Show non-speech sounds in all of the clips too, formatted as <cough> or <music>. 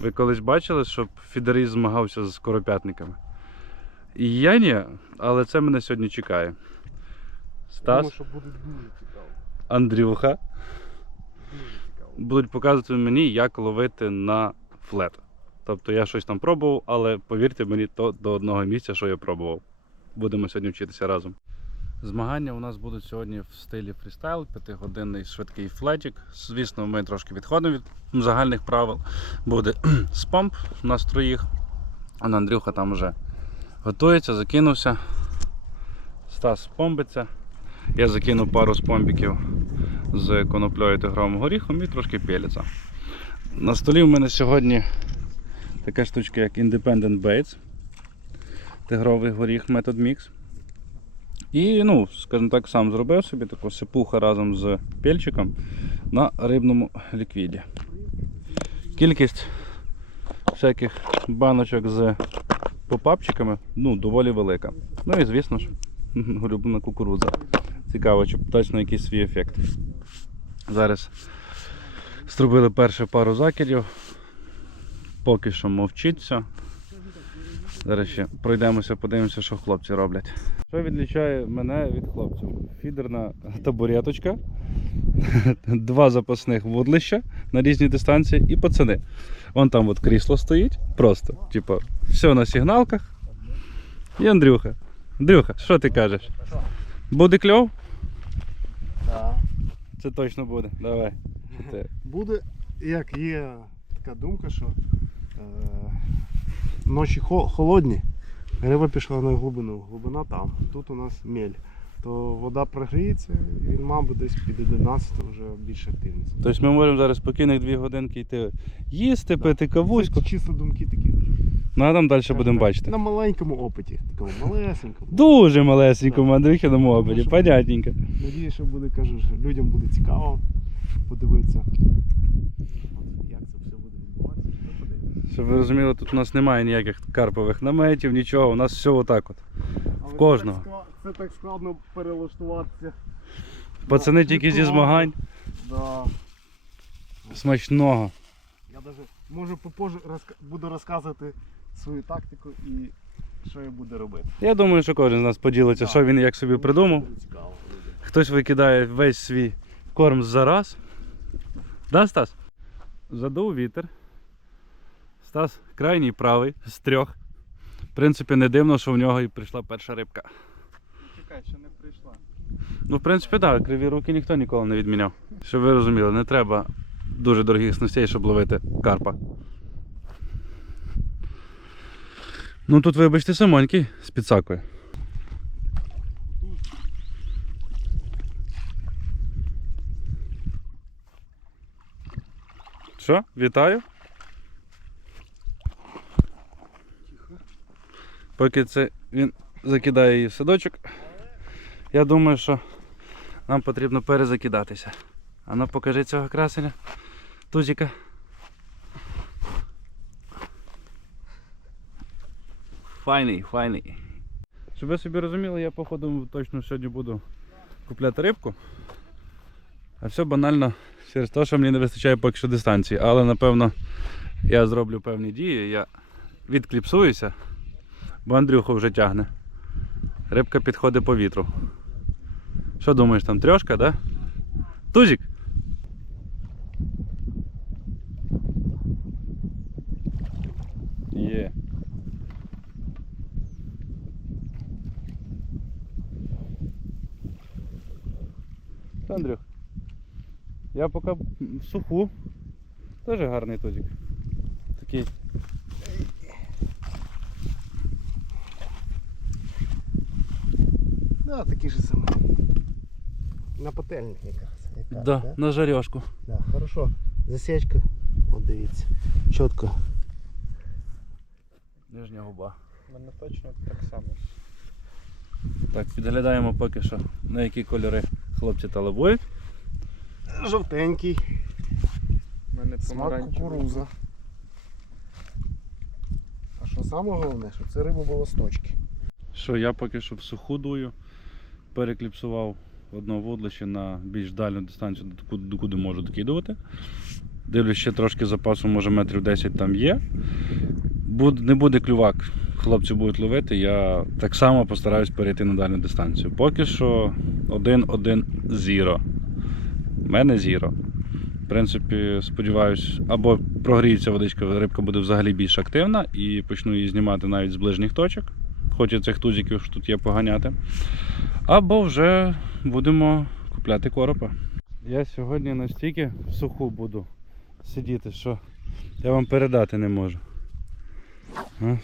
Ви колись бачили, щоб фідеріст змагався з коропятниками? І я ні, але це мене сьогодні чекає. Думаю, що буде дуже цікаво. Андрюха будуть показувати мені, як ловити на флет. Тобто я щось там пробував, але повірте мені, то до одного місця, що я пробував. Будемо сьогодні вчитися разом. Змагання у нас будуть сьогодні в стилі фрістайл, п'ятигодинний швидкий флетік. Звісно, ми трошки відходимо від загальних правил. Буде спамп у нас. А Андрюха там вже готується, закинувся. Стас спомбиться. Я закину пару спомбіків з коноплею та гровим горіхом і трошки пеліця. На столі в мене сьогодні така штучка, як Independent Baits. Тигровий горіх Method Mix. І, ну, скажімо так, сам зробив собі таку сипуха разом з пельчиком на рибному ліквіді. Кількість всяких баночок з попапчиками ну, доволі велика. Ну і звісно ж, <laughs> улюблена кукурудза. Цікаво, чи точно якийсь свій ефект. Зараз зробили першу пару закидів. Поки що мовчиться. Зараз ще пройдемося, подивимося, що хлопці роблять. Що відлічає мене від хлопців? Фідерна табуреточка, <laughs> два запасних вудлища на різні дистанції і пацани. Вон там от крісло стоїть, просто. Типу, все на сигналках. І Андрюха. Андрюха, що ти кажеш? Буде кльов? Да. Це точно буде. Давай. Буде, як є така думка, що е, ночі холодні, риба пішла на глибину, глибина там. Тут у нас мель. То вода прогріється, і він, мабуть, десь під 11 вже більш активність. Тобто ми можемо зараз спокійних дві годинки йти їсти, пити кавуську. Це чисто думки такі. Ну а там далі будемо бачити. На маленькому опиті, такому малесенькому. Дуже малесенькому Андрюхіному опиті, понятненько. Надію, що буде, кажу, людям буде цікаво подивитися. От, як це все буде відбуватися. Ну, подивимося. Щоб ви розуміли, тут у нас немає ніяких карпових наметів, нічого, у нас все отак от. Але кожного. Це так, це так складно перелаштуватися. Пацани Ну, тільки зі змагань. Да. Смачного. Я даже може попозже буду розказувати свою тактику і що я буду робити. Я думаю, що кожен з нас поділиться, Да. що він як собі придумав. цікаво. Хтось викидає весь свій корм за раз. Да, Стас? Задув вітер. Стас крайній правий з трьох. В принципі, не дивно, що в нього і прийшла перша рибка. Чекай, ще не прийшла. Ну, в принципі, так, криві руки ніхто ніколи не відміняв. Щоб ви розуміли, не треба дуже дорогих снастей, щоб ловити карпа. Ну тут, вибачте, самонький з підсакою. Що, вітаю. Поки це він закидає її в садочок, я думаю, що нам потрібно перезакидатися. А ну покажи цього красення. Тузіка. Файний, файний. Щоб ви собі розуміли, я походу точно сьогодні буду купляти рибку. А все банально через те, що мені не вистачає поки що дистанції. Але напевно я зроблю певні дії, я відкліпсуюся, бо Андрюха вже тягне. Рибка підходить по вітру. Що думаєш, там трьошка, да? Тузик? Є. Андрюх? Я поки суху. Теж гарний тузик. Такий. Да, такий же самий. На пательні якраз. якраз Да, на жарешку. Да, хорошо. Засічка. От дивіться. Чітко. Нижня губа. У мене точно так само. Так, підглядаємо поки що, на які кольори хлопці талабують. Жовтенький. У мене Смак кукуруза. А що саме головне, що це риба була з точки. Що я поки що в суху дую, перекліпсував одне вудлище на більш дальню дистанцію, до куди- можу докидувати. Дивлюсь, ще трошки запасу, може метрів 10 там є. Буд, не буде клювак. Хлопці будуть ловити, я так само постараюсь перейти на дальню дистанцію. Поки що 1-1-0. У мене зіро. В принципі, сподіваюсь, або прогріється водичка, рибка буде взагалі більш активна і почну її знімати навіть з ближніх точок, хоч і цих тузиків що тут є поганяти. Або вже будемо купляти коропа. Я сьогодні настільки в суху буду сидіти, що я вам передати не можу.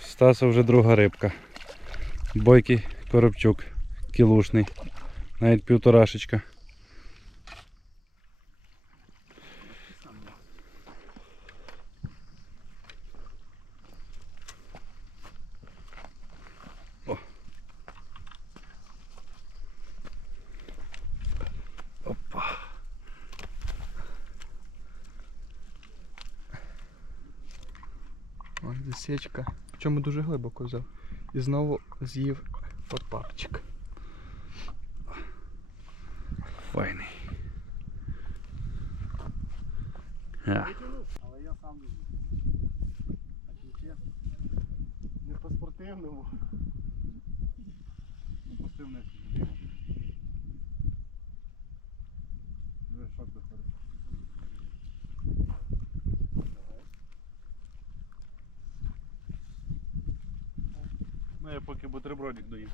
Стаса вже друга рибка. Бойкий коробчук, кілушний, навіть півторашечка. Опа. Ось. Причому дуже глибоко взяв. І знову з'їв подпарчик. Файний. А. Але я сам не А чи чесно? Не по спортивному. Не по Шок доходить. Ну я поки бутербродик доїм.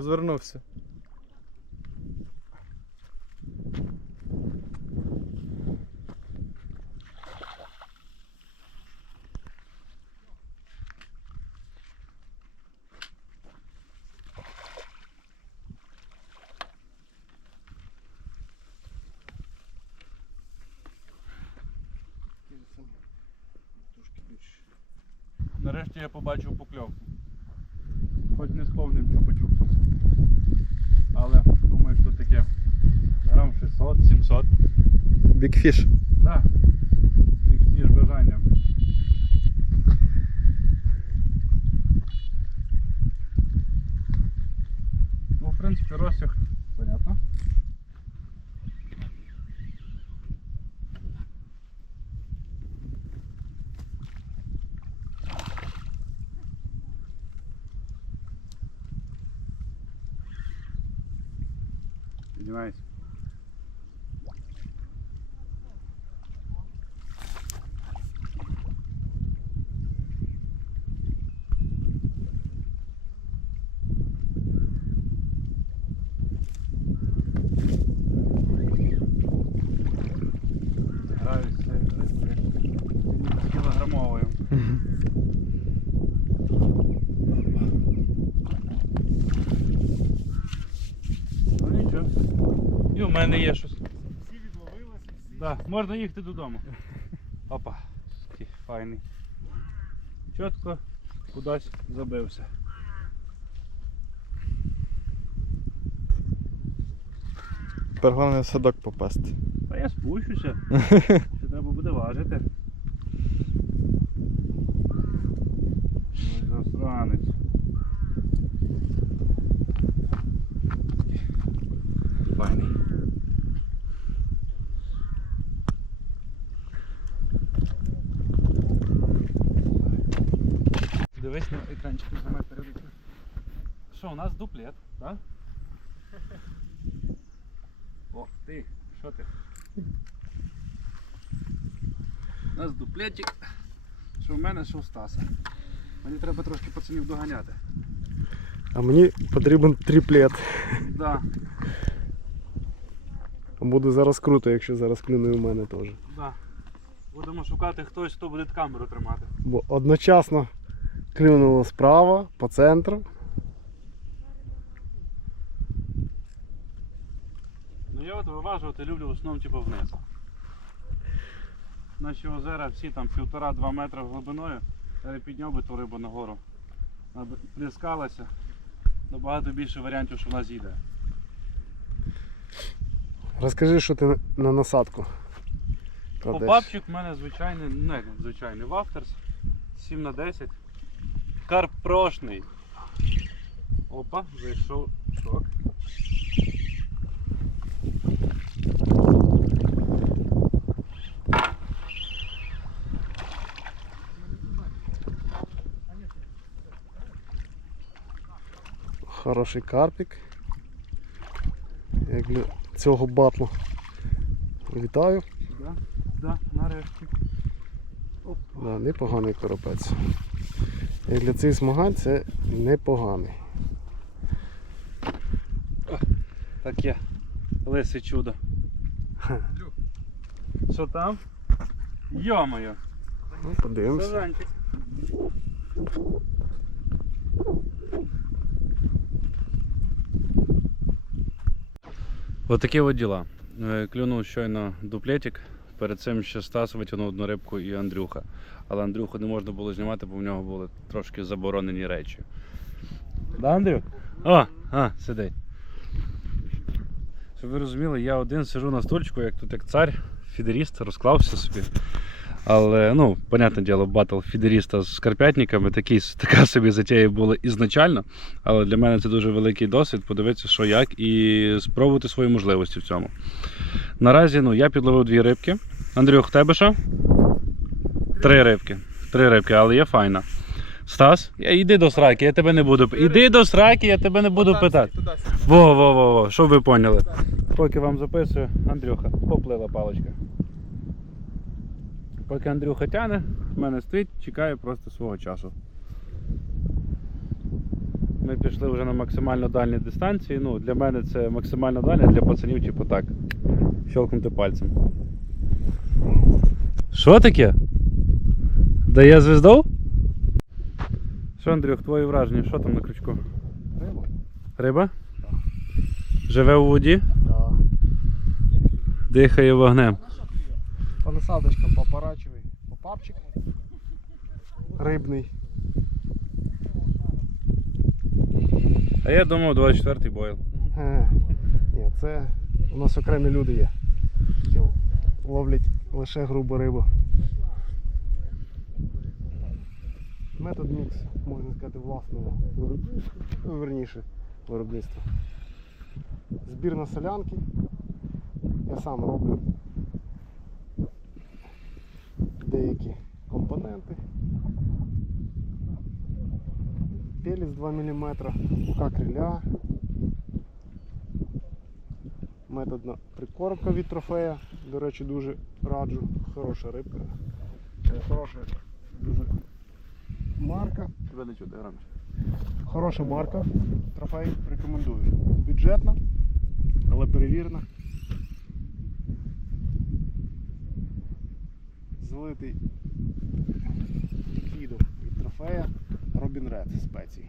Розвернувся. Нарешті я побачив покльовку. Хоч не з повним чупа-чупсом. Але думаю, що таке грам 600-700. Бікфіш. Так. Бікфіш бажання. Ну, в принципі, розсяг, понятно. Anyways. Мене є щось. Всі відловилися, всі. Да, можна їхати додому. Опа, який файний. Чітко кудись забився. Тепер головне в садок попасти. А я спущуся. <laughs> Ще треба буде важити. Ой, засранець. Файний. Дивись на екранчик, нажимай періодично. Що, у нас дуплет, так? О, ти, що ти? У нас дуплетик. Що в мене, що в Стаса. Мені треба трошки пацанів доганяти. А мені потрібен триплет. Да, Буде зараз круто, якщо зараз клюне у мене теж. да. Будемо шукати хтось, хто буде камеру тримати. Бо одночасно клюнуло справа, по центру. Ну я от виважувати люблю в основному типу вниз. наші озера всі там півтора-два метри глибиною. Я підняв би ту рибу нагору. Вона б плескалася. Набагато більше варіантів, що вона з'їде. Розкажи, що ти на- на насадку. Попапчик в мене звичайний, ну як звичайний вафтерс 7 на 10. Карп прошний. Опа, зайшов шок. Хороший карпік. Як для цього батлу. Вітаю. Да, да, нарешті. Да, непоганий коропець. Як для цих змагань це непоганий. Таке. Лисе чудо. Що там? Йо-моє, Ну, подивимося. Отакі от діла. Е, Клюнув щойно дуплетик. Перед цим ще Стас витягнув одну рибку і Андрюха. Але Андрюху не можна було знімати, бо в нього були трошки заборонені речі. Да, Андрюх? О, а, сиди. Щоб ви розуміли, я один сижу на стульчику, як тут як цар, фідеріст, розклався собі. Але, ну, понятне діло, батл фідеріста з карпятниками така собі затея була ізначально. Але для мене це дуже великий досвід подивитися, що як, і спробувати свої можливості в цьому. Наразі ну, я підловив дві рибки. Андрюх, в тебе що? Три рибки. Три рибки, але є файна. Стас, я- іди до сраки, я тебе не буду. п- Іди до сраки, я тебе не буду питати. Во, во, во, во, щоб ви поняли. Поки вам записую, Андрюха, поплила паличка. Поки Андрюха тяне, в мене стоїть, чекає просто свого часу. Ми пішли вже на максимально дальні дистанції. Ну, для мене це максимально дальня, для пацанів, типу так. Щелкнути пальцем. Що таке? Дає звіздов? Що, Андрюх, твої враження? Що там на крючку? Риба? Риба? Живе у воді, Да. дихає вогнем. По насадочкам попорачивай. Попапчик. Рибний. А я думав 24-й бойл. Е, Ні, це у нас окремі люди є. які ловлять лише грубу рибу. Метод мікс, можна сказати, власного верніше виробництва. Збір на солянки. Я сам роблю деякі компоненти. Пелець 2 мм, мука криля, методна прикормка від трофея. До речі, дуже раджу. Хороша рибка. Е, Хороша дуже марка. Тебе не чути, грамч. Хороша марка. Трофей рекомендую. Бюджетна, але перевірена. Злитий ліквідом від трофея Робін Ред спеції.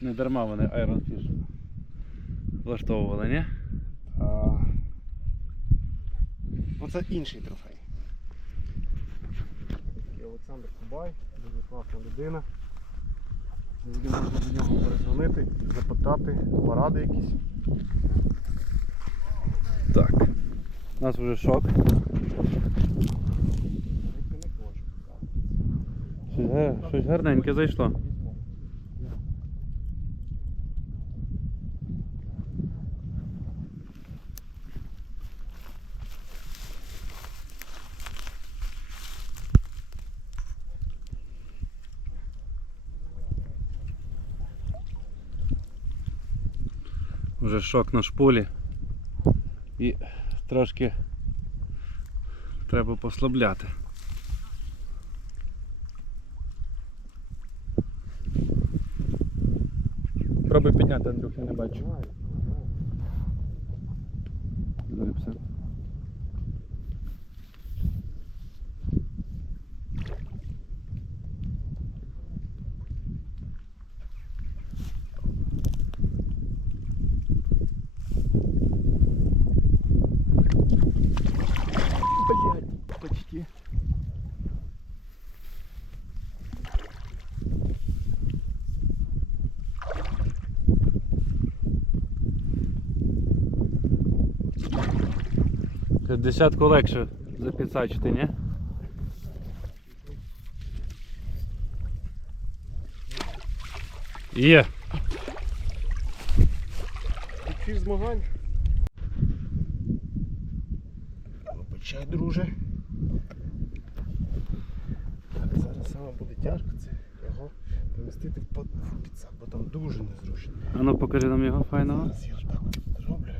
Не дарма вони Iron Fish влаштовували, ні? А, Оце інший трофей. Такий Олександр Кубай, дуже класна людина. Завжди можна до нього перезвонити, запитати, поради якісь. Так. У нас вже шок. Щось гарненьке зайшло. Шок на шпулі. І трошки треба послабляти. Пробуй підняти, Андрюх, я не бачу. Знаю. Це десятку легше запідсачити, ні? Є. Під змагань. Почай, друже. Так, зараз саме буде тяжко це його помістити в підсак, бо там дуже незручно. А ну покажи нам його файного. Зараз я так от зроблю.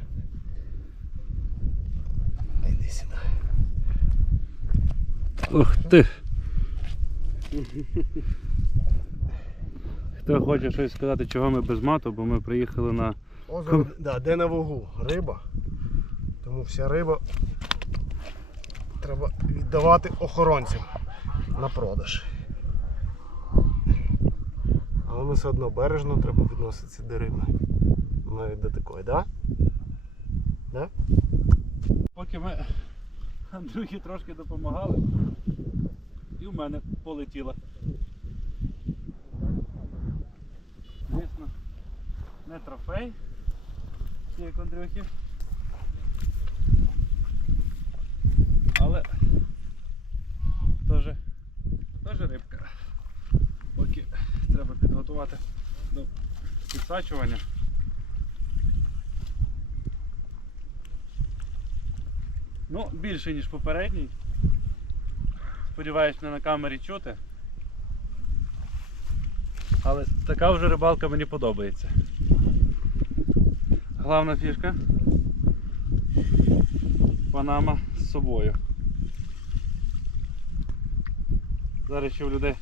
Та Йди сюди. Ух ти. Хто хоче щось сказати, чого ми без мату, бо ми приїхали на. Озеро, да, де на вагу риба. Тому вся риба треба віддавати охоронцям на продаж. Але ми все одно бережно треба відноситися до риби. Навіть до такої, так? Да? Поки ми Андрюхі трошки допомагали, і в мене полетіла. Звісно, не трофей, як Андрюхи. Але теж рибка. Поки треба підготувати до підсачування. Ну, більше, ніж попередній. Сподіваюсь, не на камері чути. Але така вже рибалка мені подобається. Головна фішка. Панама з собою. Зараз ще в людей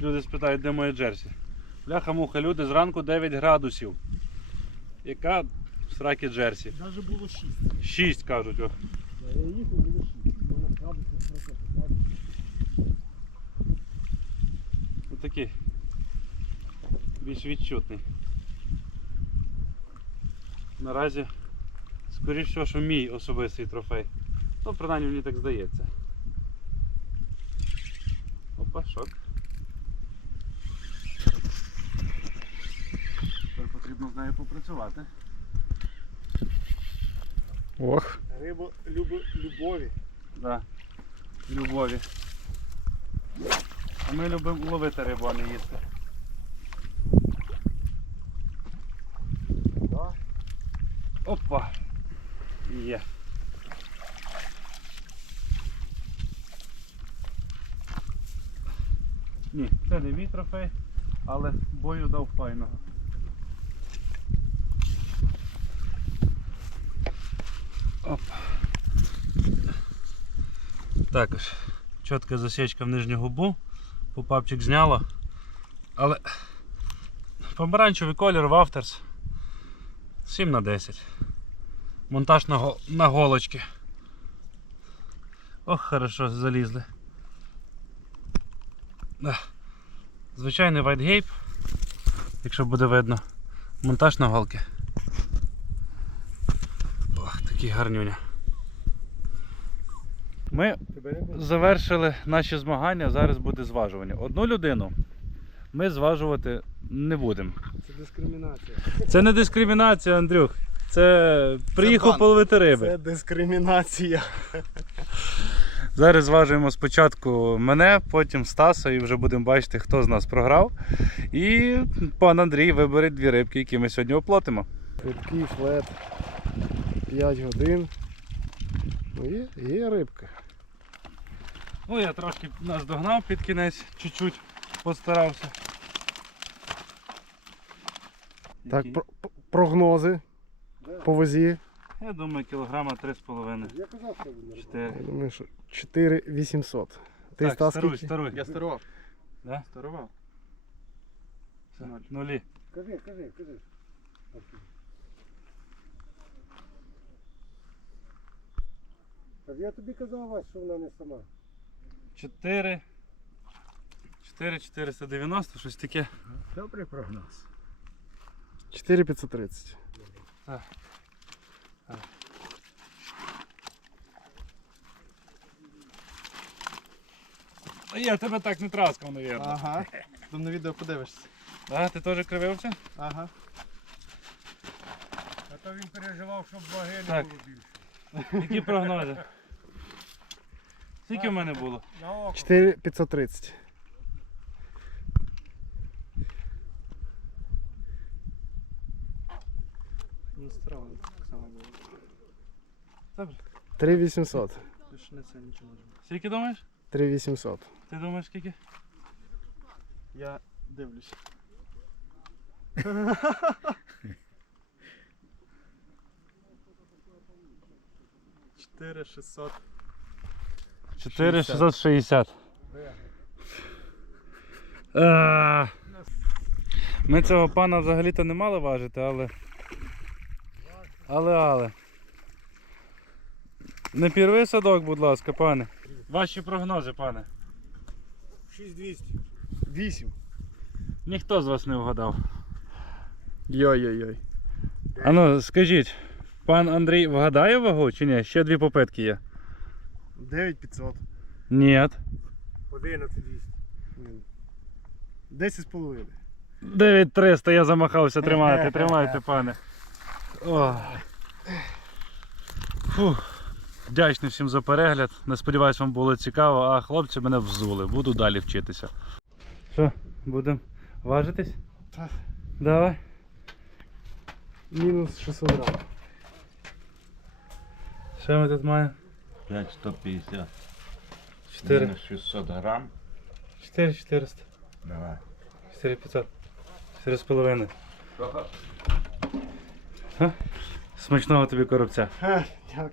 люди спитають, де моє джерсі. Бляха-муха, люди зранку 9 градусів. Яка в сракі джерсі? Навіть було 6. 6 кажуть. О. Я їхав було 6. Вона градусів просто показує. Отакий. Більш відчутний. Наразі, скоріш всього, що мій особистий трофей. Ну, принаймні мені так здається. Опа, шок. Тепер потрібно з нею попрацювати. Ох. Риба любить любові. Да. Любові. А ми любимо ловити рибу, а не їсти. Да. Опа! Є. Ні, це не мій трофей, але бою дав файного. Опа. Також чітка засічка в нижню губу. Попапчик зняло. Але помаранчевий колір в Автерс 7 на 10. Монтаж на, го- на голочки. Ох, хорошо, залізли. Звичайний вайтгейп, якщо буде видно. Монтаж на голки. Такий гарнюня. Ми завершили наші змагання, зараз буде зважування. Одну людину ми зважувати не будемо. Це дискримінація. Це не дискримінація, Андрюх. Це приїхав половити риби. Це дискримінація. Зараз зважуємо спочатку мене, потім Стаса, і вже будемо бачити, хто з нас програв. І пан Андрій вибере дві рибки, які ми сьогодні оплатимо. Рибкий флет. 5 годин. Ну, є, є рибка. Ну, я трошки нас догнав під кінець, чуть-чуть постарався. Так, Які? про- п- прогнози по вазі. Я думаю, кілограма 3,5. Я казав, що буде. 4. Я думаю, що 4800. Ти Так, став старуй, скільки? старуй. Я старував. Да? Старував. Все, Нулі. Кажи, кажи, кажи. Я тобі казав, Вась, що вона не сама. 4. 4 490, щось таке. Добрий прогноз. 4530. Так. Так. Я тебе так не траскав, навірно. Ага. Там на відео подивишся. А, ти теж кривився? Ага. А то він переживав, щоб ваги не Так. було більше. Які прогнози? Скільки в мене було? На око. 4530. Ну странно, так само було. Добре. 3800. Більше не це нічого не. Скільки думаєш? 3800. Ти думаєш скільки? Я дивлюсь. <laughs> Чотири шістсот. 4660. Е, Ми цього пана взагалі-то не мали важити, але. Але, але. Не пірви садок, будь ласка, пане. Ваші прогнози, пане. 6200. 8. Ніхто з вас не вгадав. Йой-йой-йой. А ну, скажіть, пан Андрій вгадає вагу чи ні? Ще дві попитки є. 9500. Ні. 11200. 10 з половиною. 9300 я замахався тримати. Тримайте, пане. О. Фух. Вдячний всім за перегляд. Не сподіваюсь, вам було цікаво, а хлопці мене взули. Буду далі вчитися. Що, будемо важитись? Так. Давай. Мінус 600 грам. Що ми тут маємо? 5150. 4. Мінус 600 грам. 4400. Давай. 4500. 4,5. Га? Смачного тобі коробця. Дякую.